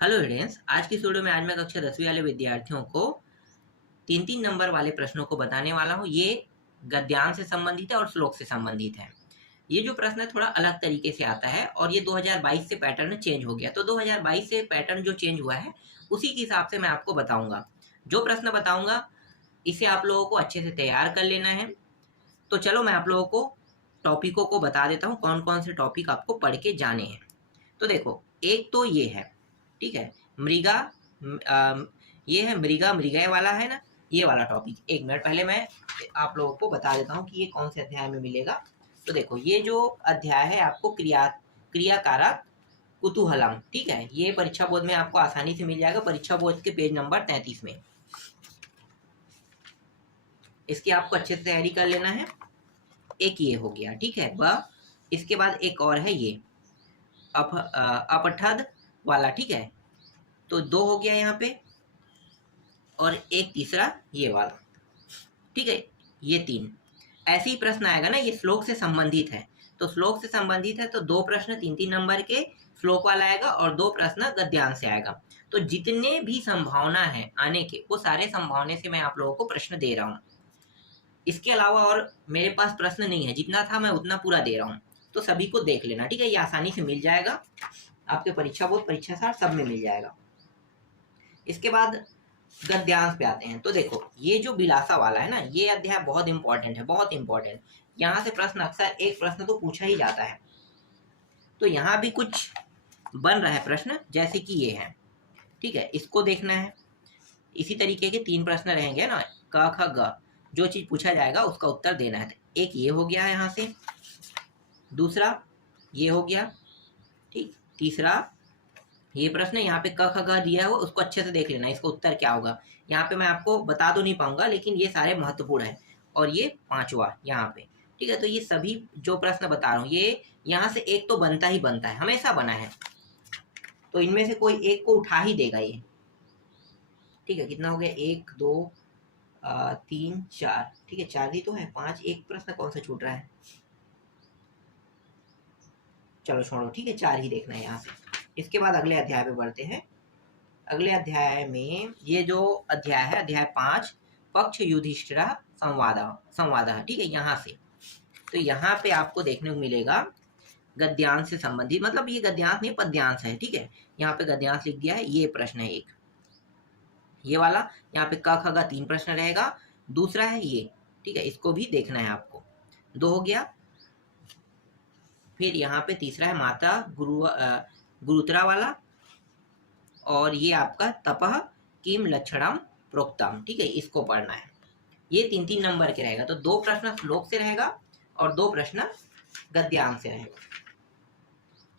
Hello students, आज की इस वीडियो में आज मैं कक्षा 10वीं वाले विद्यार्थियों को 3-3 नंबर वाले प्रश्नों को बताने वाला हूँ। ये गद्यांश से संबंधित है और श्लोक से संबंधित है। ये जो प्रश्न है थोड़ा अलग तरीके से आता है और ये 2022 से पैटर्न चेंज हो गया। तो 2022 से पैटर्न जो चेंज हुआ है उसी के हिसाब से मैं आपको बताऊंगा। जो प्रश्न बताऊंगा इसे आप लोगों को अच्छे से तैयार कर लेना है। तो चलो मैं आप लोगों को टॉपिकों को बता देता हूँ, कौन कौन से टॉपिक आपको पढ़ के जाने हैं। तो देखो, एक तो ये है, ठीक है, मृगा। ये है मृगा मृगय वाला है ना, ये वाला टॉपिक। एक मिनट पहले मैं आप लोगों को बता देता हूँ कि ये कौन से अध्याय में मिलेगा। तो देखो, ये जो अध्याय है आपको क्रियाकारक कुतूहलम, ठीक है, ये परीक्षा बोर्ड में आपको आसानी से मिल जाएगा, परीक्षा बोर्ड के पेज नंबर 33 में। इसकी आपको अच्छे से तैयारी कर लेना है। एक ये हो गया, ठीक है। वह इसके बाद एक और है ये अपठद वाला, ठीक है। तो दो हो गया यहाँ पे, और एक तीसरा ये वाला, ठीक है। ये तीन ऐसे ही प्रश्न आएगा ना, ये श्लोक से संबंधित है। तो श्लोक से संबंधित है तो दो प्रश्न 3-3 नंबर के श्लोक वाला आएगा और दो प्रश्न गद्यांश से आएगा। तो जितने भी संभावना है आने के, वो सारे संभावना से मैं आप लोगों को प्रश्न दे रहा हूँ। इसके अलावा और मेरे पास प्रश्न नहीं है, जितना था मैं उतना पूरा दे रहा हूँ। तो सभी को देख लेना, ठीक है। ये आसानी से मिल जाएगा, आपके परीक्षा बोर्ड, परीक्षा सार सब में मिल जाएगा। इसके बाद गद्यांश पे आते हैं। तो देखो, ये जो बिलासा वाला है ना, ये अध्याय बहुत इंपॉर्टेंट है, बहुत इंपॉर्टेंट। यहाँ से प्रश्न अक्सर एक प्रश्न तो पूछा ही जाता है। तो यहाँ भी कुछ बन रहा है प्रश्न, जैसे कि ये है, ठीक है, इसको देखना है। इसी तरीके के 3 प्रश्न रहेंगे ना, क ख ग, जो चीज पूछा जाएगा उसका उत्तर देना है। एक ये हो गया यहाँ से, दूसरा ये हो गया, ठीक, तीसरा ये प्रश्न यहाँ पे क ख ग दिया है, वो उसको अच्छे से देख लेना, इसका उत्तर क्या होगा। यहाँ पे मैं आपको बता तो नहीं पाऊंगा, लेकिन ये सारे महत्वपूर्ण है। और ये पांचवा यहाँ पे, ठीक है। तो ये सभी जो प्रश्न बता रहा हूँ, ये यहाँ से एक तो बनता ही बनता है, हमेशा बना है। तो इनमें से कोई एक को उठा ही देगा ये, ठीक है। कितना हो गया, 1 2 3 4, ठीक है, 4 ही तो है, 5 एक प्रश्न कौन सा छूट रहा है। चलो छोड़ो, ठीक है, 4 ही देखना है यहाँ से। इसके बाद अगले अध्याय पे बढ़ते हैं। अगले अध्याय में ये जो अध्याय है, अध्याय 5, पक्ष युधिष्ठिरा संवाद संवाद, ठीक है, यहाँ से। तो यहाँ पे आपको देखने को मिलेगा गद्यांश से संबंधित, मतलब ये गद्यांश नहीं पद्यांश है, ठीक है। यहाँ पे गद्यांश लिख दिया है। ये प्रश्न है एक, ये वाला। यहाँ पे क ख ग 3 प्रश्न रहेगा। दूसरा है ये, ठीक है, इसको भी देखना है आपको। 2 हो गया। फिर यहाँ पे तीसरा है माता गुरुतरा वाला, और ये आपका तपह किम लक्षणम प्रोक्तम, ठीक है, इसको पढ़ना है। ये 3-3 नंबर के रहेगा। तो 2 प्रश्न श्लोक से रहेगा और 2 प्रश्न गद्यांश से रहेगा,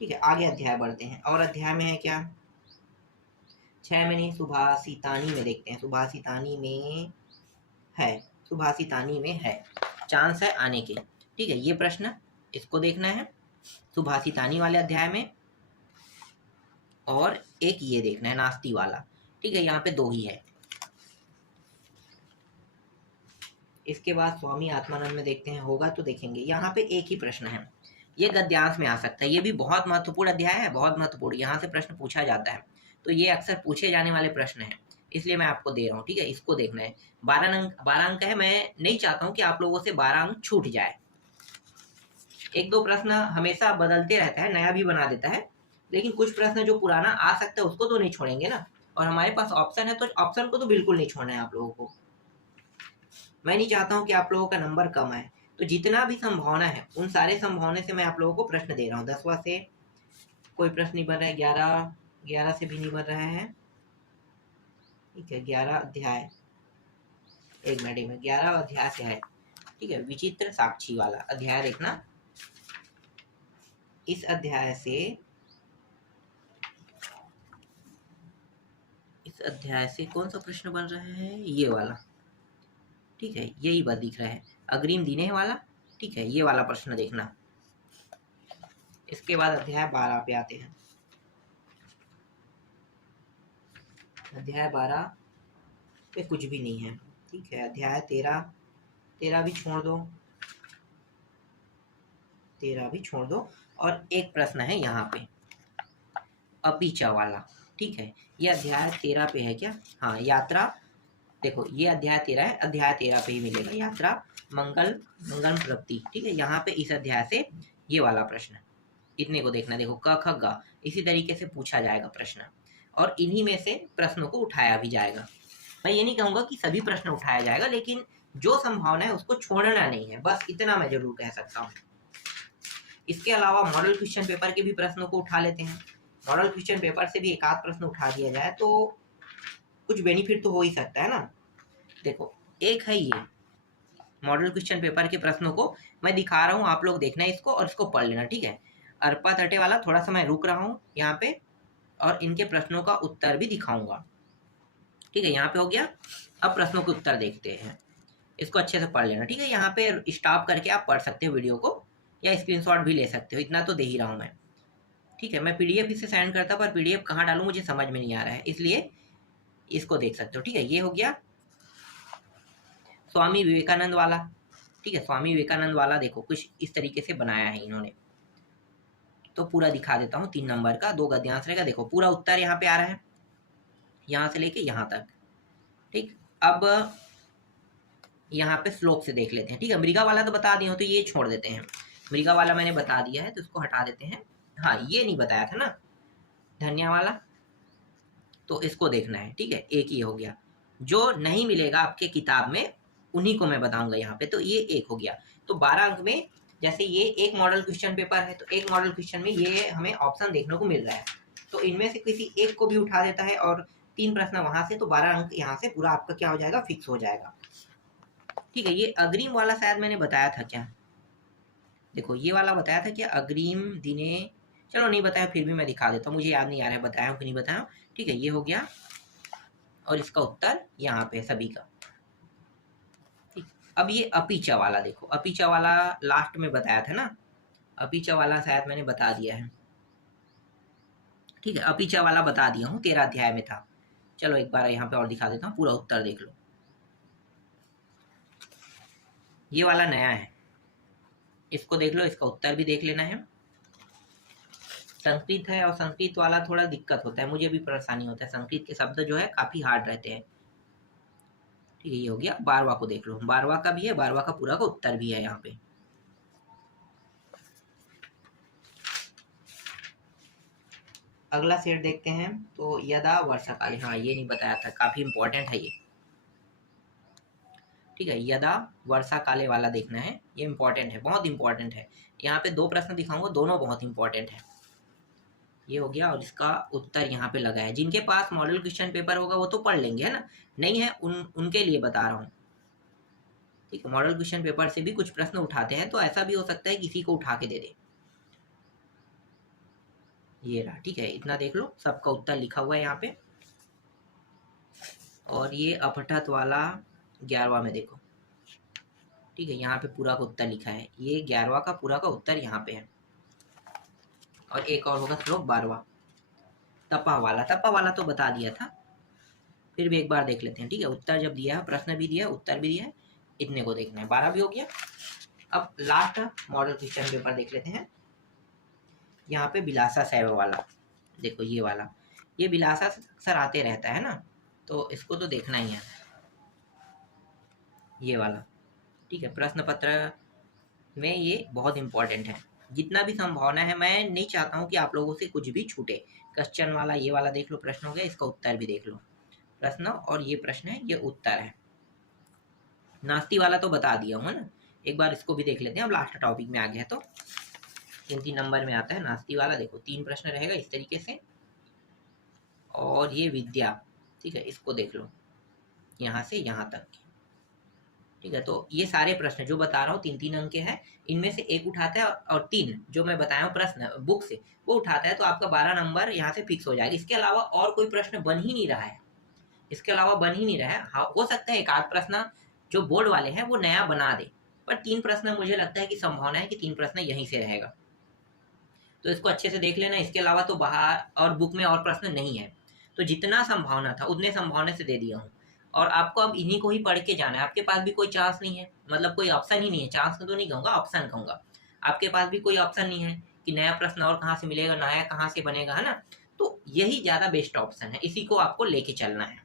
ठीक है। आगे अध्याय बढ़ते हैं। और अध्याय में है क्या, 6 में नहीं, सुभाषितानी में देखते हैं। सुभाषितानी में है, सुभाषितानी में है, चांस है आने के, ठीक है। ये प्रश्न इसको देखना है सुभाषितानी वाले अध्याय में। और एक ये देखना है नास्ति वाला, ठीक है, यहाँ पे 2 ही है। इसके बाद स्वामी आत्मानंद में देखते हैं, होगा तो देखेंगे। यहाँ पे एक ही प्रश्न है, ये गद्यांश में आ सकता है। ये भी बहुत महत्वपूर्ण अध्याय है, बहुत महत्वपूर्ण, यहाँ से प्रश्न पूछा जाता है। तो ये अक्सर पूछे जाने वाले प्रश्न है, इसलिए मैं आपको दे रहा हूँ, ठीक है। इसको देखना है। 12 अंक है। मैं नहीं चाहता हूँ कि आप लोगों से 12 अंक छूट जाए। 1-2 प्रश्न हमेशा बदलते रहता है, नया भी बना देता है, लेकिन कुछ प्रश्न जो पुराना आ सकता है उसको तो नहीं छोड़ेंगे ना। और हमारे पास ऑप्शन है, तो ऑप्शन को तो बिल्कुल नहीं छोड़ना है आप लोगों को। मैं नहीं चाहता हूँ कि आप लोगों का नंबर कम आए। तो जितना भी संभावना है उन सारे संभावना से मैं आप लोगों को प्रश्न दे रहा हूँ। 10वां से कोई प्रश्न नहीं बन रहा है, 11 से भी नहीं बन रहा है, ठीक है। 11 अध्याय, एक मिनट में, 11 अध्याय से है, ठीक है। विचित्र साक्षी वाला अध्याय देखना। इस अध्याय से कौन सा प्रश्न बन रहा है, ये वाला, ठीक है, यही बात दिख रहा है, अग्रिम दिने वाला, ठीक है, ये वाला प्रश्न देखना। इसके बाद अध्याय 12 पे आते हैं। अध्याय 12 पे कुछ भी नहीं है, ठीक है। अध्याय 13 भी छोड़ दो, 13 भी छोड़ दो। और एक प्रश्न है यहाँ पे, अपीचा वाला, ठीक है, ये अध्याय 13 पे है क्या? हाँ, यात्रा, देखो ये अध्याय 13 है, अध्याय 13 पे ही मिलेगा, यात्रा मंगल मंगल प्राप्ति। ठीक है, यहाँ पे इस अध्याय से ये वाला प्रश्न, इतने को देखना। देखो क ख ग इसी तरीके से पूछा जाएगा प्रश्न, और इन्हीं में से प्रश्नों को उठाया भी जाएगा। मैं ये नहीं कहूंगा कि सभी प्रश्न उठाया जाएगा, लेकिन जो संभावना है उसको छोड़ना नहीं है, बस इतना मैं जरूर कह सकता हूँ। इसके अलावा मॉडल क्वेश्चन पेपर के भी प्रश्नों को उठा लेते हैं। मॉडल क्वेश्चन पेपर से भी एक आध प्रश्न उठा दिया जाए तो कुछ बेनिफिट तो हो ही सकता है ना। देखो एक है ये मॉडल क्वेश्चन पेपर के प्रश्नों को मैं दिखा रहा हूँ, आप लोग देखना इसको और इसको पढ़ लेना। ठीक है, अरपा तटे वाला थोड़ा सा मैं रुक रहा हूँ यहाँ पे, और इनके प्रश्नों का उत्तर भी दिखाऊंगा। ठीक है, यहाँ पे हो गया। अब प्रश्नों के उत्तर देखते हैं, इसको अच्छे से पढ़ लेना। ठीक है, यहाँ पे स्टॉप करके आप पढ़ सकते हो वीडियो को, या स्क्रीनशॉट भी ले सकते हो, इतना तो दे ही रहा हूँ मैं। ठीक है, मैं पीडीएफ इसे सेंड करता, पर पीडीएफ कहाँ डालूँ मुझे समझ में नहीं आ रहा है, इसलिए इसको देख सकते हो। ठीक है, ये हो गया स्वामी विवेकानंद वाला। ठीक है, स्वामी विवेकानंद वाला देखो कुछ इस तरीके से बनाया है इन्होंने, तो पूरा दिखा देता हूँ। 3 नंबर का 2 गद्यांश रहेगा, देखो पूरा उत्तर यहाँ पे आ रहा है, यहाँ से लेके यहाँ तक। ठीक, अब यहाँ पे श्लोक से देख लेते हैं। ठीक है, मृगा वाला तो बता दिया हूँ, तो ये छोड़ देते हैं। मृगा वाला मैंने बता दिया है तो इसको हटा देते हैं। हाँ, ये नहीं बताया था ना धन्या वाला, तो इसको देखना है। ठीक है, एक ही हो गया, जो नहीं मिलेगा आपके किताब में उन्हीं को मैं बताऊंगा यहाँ पे। तो ये एक हो गया, तो 12 अंक में, जैसे ये एक मॉडल क्वेश्चन पेपर है, तो एक मॉडल क्वेश्चन में ये हमें ऑप्शन देखने को मिल रहा है, तो इनमें से किसी एक को भी उठा देता है और 3 प्रश्न वहां से, तो 12 अंक यहाँ से पूरा आपका क्या हो जाएगा, फिक्स हो जाएगा। ठीक है, ये अग्रिम वाला शायद मैंने बताया था क्या? देखो ये वाला बताया था क्या, अग्रिम दिने, चलो नहीं बताया, फिर भी मैं दिखा देता हूँ, मुझे याद नहीं आ रहा है बताया हूँ कि नहीं बताया हूँ। ठीक है, ये हो गया, और इसका उत्तर यहाँ पे सभी का। ठीक, अब ये अपीचा वाला देखो, अपीचा वाला लास्ट में बताया था ना, अपीचा वाला शायद मैंने बता दिया है। ठीक है, अपीचा वाला बता दिया हूँ, 13 अध्याय में था। चलो एक बार यहाँ पे और दिखा देता हूँ, पूरा उत्तर देख लो। ये वाला नया है, इसको देख लो, इसका उत्तर भी देख लेना है। संस्कृत है, और संस्कृत वाला थोड़ा दिक्कत होता है, मुझे भी परेशानी होता है, संस्कृत के शब्द जो है काफी हार्ड रहते हैं। ठीक है, ये हो गया। 12वां को देख लो, 12वां का भी है, 12वां का पूरा का उत्तर भी है यहाँ पे। अगला सेट देखते हैं, तो यदा वर्षा काले, हाँ ये नहीं बताया था, काफी इंपॉर्टेंट है ये। ठीक है, यदा वर्षा काले वाला देखना है, ये इंपॉर्टेंट है, बहुत इंपॉर्टेंट है। यहाँ पे 2 प्रश्न दिखाऊंगा, दोनों बहुत इंपॉर्टेंट है। ये हो गया, और इसका उत्तर यहाँ पे लगा है। जिनके पास मॉडल क्वेश्चन पेपर होगा वो तो पढ़ लेंगे, है ना, नहीं है उनके लिए बता रहा हूँ। ठीक है, मॉडल क्वेश्चन पेपर से भी कुछ प्रश्न उठाते हैं, तो ऐसा भी हो सकता है किसी को उठा के दे दे। ये रहा। ठीक है, इतना देख लो, सबका उत्तर लिखा हुआ है यहाँ पे। और ये अपठत वाला 11वां में देखो। ठीक है, यहाँ पे पूरा का उत्तर लिखा है, ये 11वां का पूरा का उत्तर यहाँ पे है। और एक और होगा श्लोक 12वां, तपा वाला तो बता दिया था, फिर भी एक बार देख लेते हैं। ठीक है, उत्तर जब दिया है, प्रश्न भी दिया है, उत्तर भी दिया है, इतने को देखना है। 12 भी हो गया। अब लास्ट मॉडल क्वेश्चन पेपर देख लेते हैं। यहाँ पे बिलासा सैव वाला देखो, ये वाला, ये बिलासा सर आते रहता है ना, तो इसको तो देखना ही है, ये वाला। ठीक है, प्रश्न पत्र में ये बहुत इंपॉर्टेंट है, जितना भी संभावना है, मैं नहीं चाहता हूँ कि आप लोगों से कुछ भी छूटे। क्वेश्चन वाला ये वाला देख लो, प्रश्न हो गया, इसका उत्तर भी देख लो, प्रश्न और ये प्रश्न है, ये उत्तर है। नास्ती वाला तो बता दिया हूँ ना, एक बार इसको भी देख लेते हैं, अब लास्ट टॉपिक में आ गया तो 3 नंबर में आता है नास्ती वाला। देखो 3 प्रश्न रहेगा इस तरीके से, और ये विद्या। ठीक है, इसको देख लो यहाँ से यहाँ तक। ठीक है, तो ये सारे प्रश्न जो बता रहा हूँ 3-3 अंक के हैं, इनमें से एक उठाता है, और 3 जो मैं बताया हूँ प्रश्न बुक से वो उठाता है, तो आपका 12 नंबर यहाँ से फिक्स हो जाएगा। इसके अलावा और कोई प्रश्न बन ही नहीं रहा है, इसके अलावा बन ही नहीं रहा है। हाँ, हो सकता है एक आध प्रश्न जो बोर्ड वाले हैं वो नया बना दे, पर 3 प्रश्न मुझे लगता है कि संभावना है कि 3 प्रश्न यहीं से रहेगा, तो इसको अच्छे से देख लेना। इसके अलावा तो बाहर और बुक में और प्रश्न नहीं है, तो जितना संभावना था उतने संभावना से दे दिया हूँ, और आपको अब इन्हीं को ही पढ़ के जाना है। आपके पास भी कोई चांस नहीं है, मतलब कोई ऑप्शन ही नहीं है, चांस तो नहीं कहूँगा, ऑप्शन कहूँगा। आपके पास भी कोई ऑप्शन नहीं है कि नया प्रश्न और कहाँ से मिलेगा, नया कहाँ से बनेगा, है ना। तो यही ज़्यादा बेस्ट ऑप्शन है, इसी को आपको लेके चलना है।